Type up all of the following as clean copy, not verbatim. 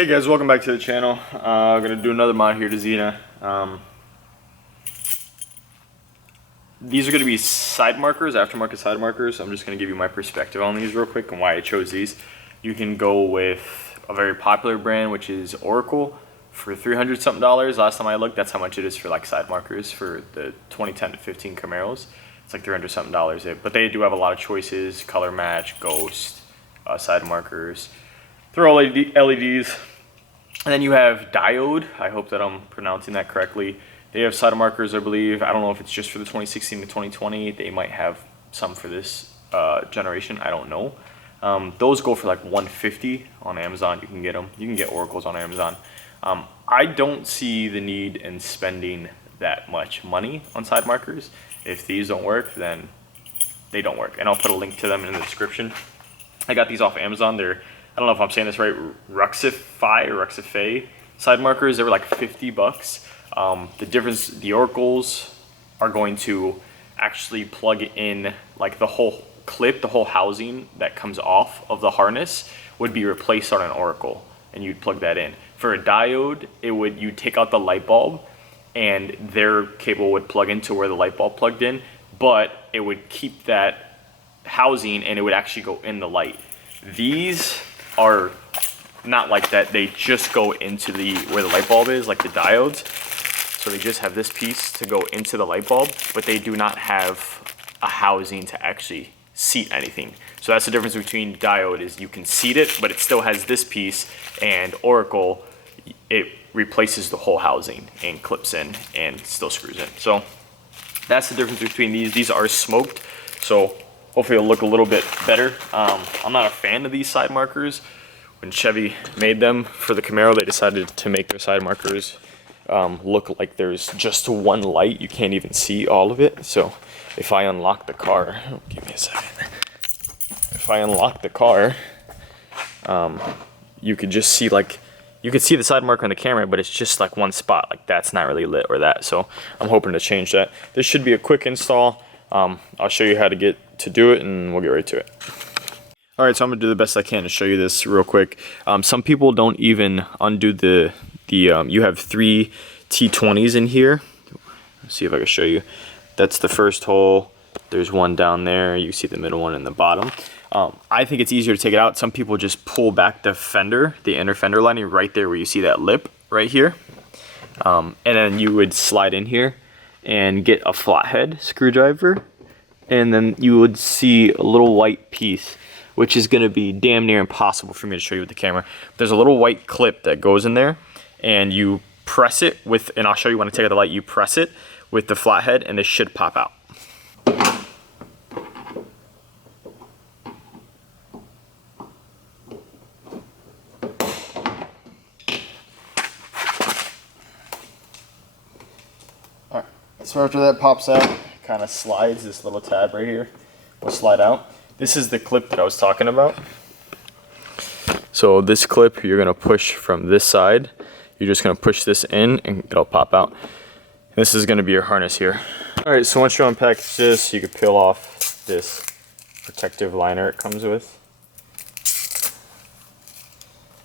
Hey guys, welcome back to the channel. I'm gonna do another mod here to Xena. These are gonna be side markers, aftermarket side markers. I'm just gonna give you my perspective on these real quick and why I chose these. You can go with a very popular brand, which is Oracle, for $300 something. Last time I looked, that's how much it is for like side markers for the 2010 to 15 Camaros. It's like $300 something. But they do have a lot of choices: color match, ghost, side markers. They're all LEDs. And then you have Diode. I hope that I'm pronouncing that correctly. They have side markers, I believe. I don't know if it's just for the 2016 to 2020. They might have some for this generation. I don't know. Those go for like $150 on Amazon. You can get them. You can get Oracles on Amazon. I don't see the need in spending that much money on side markers. If these don't work, then they don't work. And I'll put a link to them in the description. I got these off Amazon. They're, I don't know if I'm saying this right, Ruxifey side markers. They were like $50. The difference, the Oracles are going to actually plug in like the whole clip, the whole housing that comes off of the harness would be replaced on an Oracle, and you'd plug that in. For a Diode, you'd take out the light bulb and their cable would plug into where the light bulb plugged in, but it would keep that housing and it would actually go in the light. These are not like that. They just go into where the light bulb is, like the diodes. So they just have this piece to go into the light bulb, but they do not have a housing to actually seat anything. So that's the difference between Diode, is you can seat it, but it still has this piece, and Oracle, it replaces the whole housing and clips in and still screws in. So that's the difference between these. These are smoked, so hopefully it'll look a little bit better. I'm not a fan of these side markers. When Chevy made them for the Camaro, they decided to make their side markers look like there's just one light. You can't even see all of it. So if I unlock the car, give me a second. If I unlock the car, you could just see you could see the side marker on the camera, but it's just like one spot. Like that's not really lit or that. So I'm hoping to change that. This should be a quick install. I'll show you how to do it, and we'll get right to it. All right, so I'm gonna do the best I can to show you this real quick. Some people don't even undo you have 3 T20s in here. Let's see if I can show you. That's the first hole. There's one down there. You see the middle one and the bottom. I think it's easier to take it out. Some people just pull back the fender, the inner fender lining right there where you see that lip right here. And then you would slide in here and get a flathead screwdriver. And then you would see a little white piece, which is going to be damn near impossible for me to show you with the camera. There's a little white clip that goes in there, and you press it with, and I'll show you when I take out the light, you press it with the flathead and this should pop out. Alright, so after that pops out, it kind of slides, this little tab right here will slide out. This is the clip that I was talking about. So this clip, you're gonna push from this side. You're just gonna push this in and it'll pop out. This is gonna be your harness here. All right, so once you unpackage this, you can peel off this protective liner it comes with.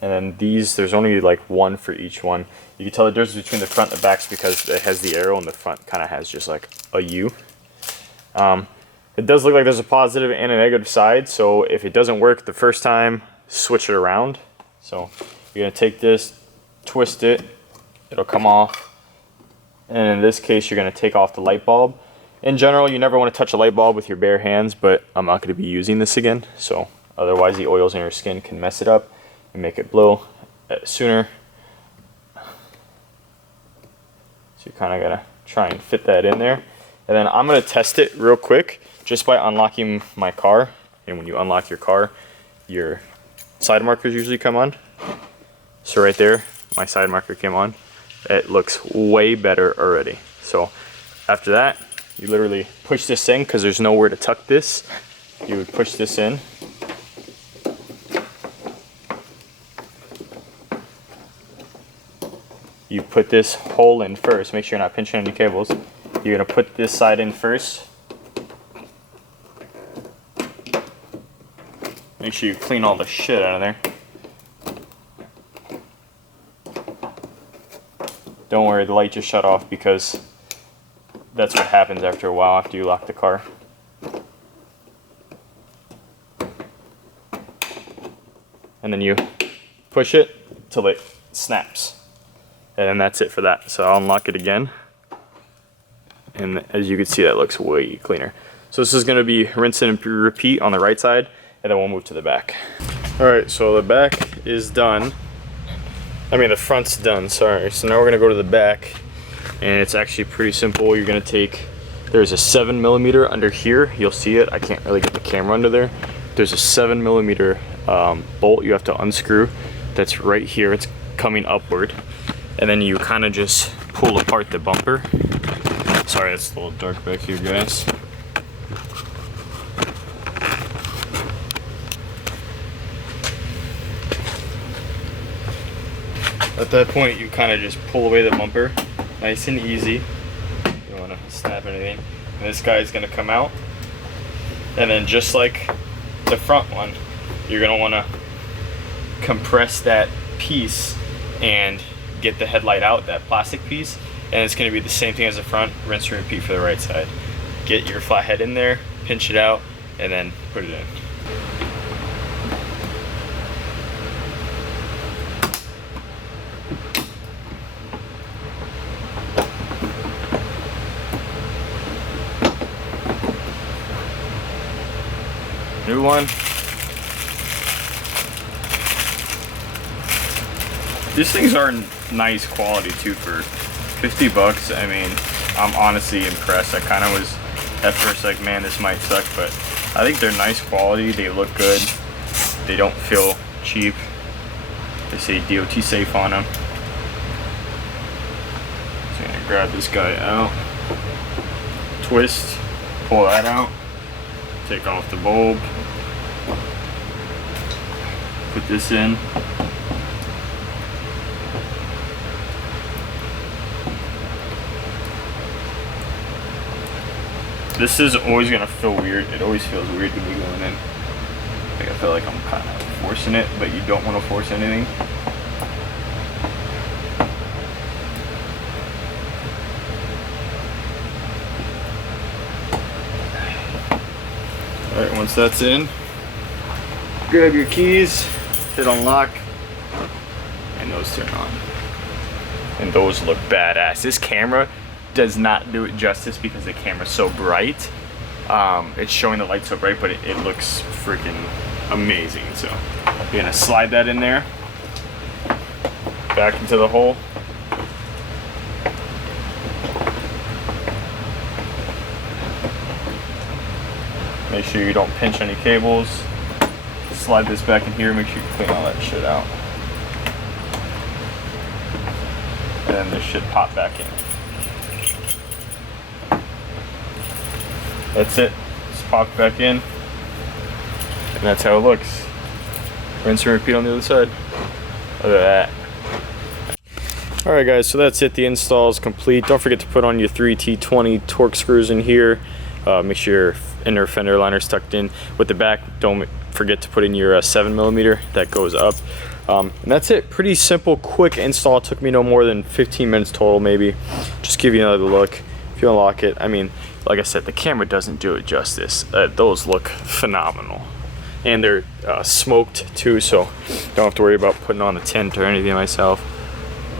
And then these, there's only like one for each one. You can tell the difference between the front and the backs because it has the arrow and the front kind of has just like a U. It does look like there's a positive and a negative side, so if it doesn't work the first time, switch it around. So you're gonna take this, twist it, it'll come off, and in this case you're gonna take off the light bulb. In general, you never want to touch a light bulb with your bare hands, but I'm not gonna be using this again, so otherwise the oils in your skin can mess it up and make it blow sooner. So you kind of gotta try and fit that in there. And then I'm gonna test it real quick just by unlocking my car. And when you unlock your car, your side markers usually come on. So right there, my side marker came on. It looks way better already. So after that, you literally push this in because there's nowhere to tuck this. You would push this in. You put this hole in first. Make sure you're not pinching any cables. You're gonna put this side in first. Make sure you clean all the shit out of there. don't worry, the light just shut off because that's what happens after a while after you lock the car. And then you push it till it snaps. And then that's it for that. So I'll unlock it again. And as you can see, that looks way cleaner. So this is gonna be rinse and repeat on the right side, and then we'll move to the back. All right, so the back is done. I mean, the front's done, sorry. So now we're gonna go to the back, and it's actually pretty simple. You're gonna take, there's a 7mm under here. You'll see it, I can't really get the camera under there. There's a 7mm bolt you have to unscrew. That's right here, it's coming upward. And then you kind of just pull apart the bumper. Sorry, it's a little dark back here, guys. At that point, you kind of just pull away the bumper, nice and easy. You don't want to snap anything. And this guy's going to come out. And then just like the front one, you're going to want to compress that piece and get the headlight out, that plastic piece. And it's going to be the same thing as the front, rinse and repeat for the right side. Get your flathead in there, pinch it out, and then put it in. New one. These things are nice quality too for 50 bucks. I mean, I'm honestly impressed. I kind of was at first like, man, this might suck, but I think they're nice quality. They look good. They don't feel cheap. They say DOT safe on them. So I'm gonna grab this guy out, twist, pull that out, take off the bulb, put this in. This is always gonna feel weird. It always feels weird to me going in. Like, I feel like I'm kind of forcing it, but you don't want to force anything. Alright, once that's in, grab your keys, hit unlock, and those turn on. And those look badass. This camera does not do it justice because the camera's so bright. It's showing the light so bright, but it looks freaking amazing. So you're gonna slide that in there, back into the hole. Make sure you don't pinch any cables. Slide this back in here, make sure you clean all that shit out. And then this should pop back in. That's it. Just pop it back in. And that's how it looks. Rinse and repeat on the other side. Look at that. Alright guys, so that's it. The install is complete. Don't forget to put on your 3T20 torque screws in here. Make sure your inner fender liner's tucked in. With the back, don't forget to put in your 7mm that goes up. And that's it. Pretty simple, quick install. It took me no more than 15 minutes total, maybe. Just give you another look. If you unlock it, I mean, like I said, the camera doesn't do it justice. Those look phenomenal. And they're smoked too, so don't have to worry about putting on the tint or anything myself.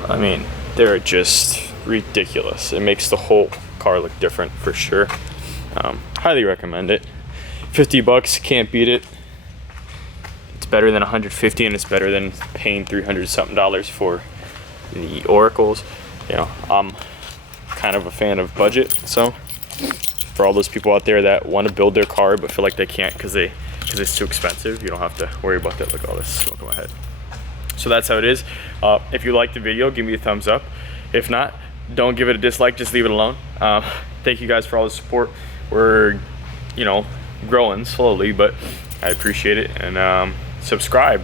I mean, they're just ridiculous. It makes the whole car look different for sure. Highly recommend it. 50 bucks, can't beat it. It's better than 150, and it's better than paying $300 something for the Oracles. You know, I'm kind of a fan of budget, so for all those people out there that want to build their car but feel like they can't because it's too expensive, you don't have to worry about that. Look at all this smoke in my head. So that's how it is. If you liked the video, give me a thumbs up. If not, don't give it a dislike, just leave it alone. Thank you guys for all the support. We're, you know, growing slowly, but I appreciate it. And subscribe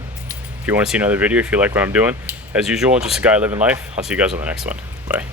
if you want to see another video, if you like what I'm doing. As usual, just a guy living life. I'll see you guys on the next one. Bye.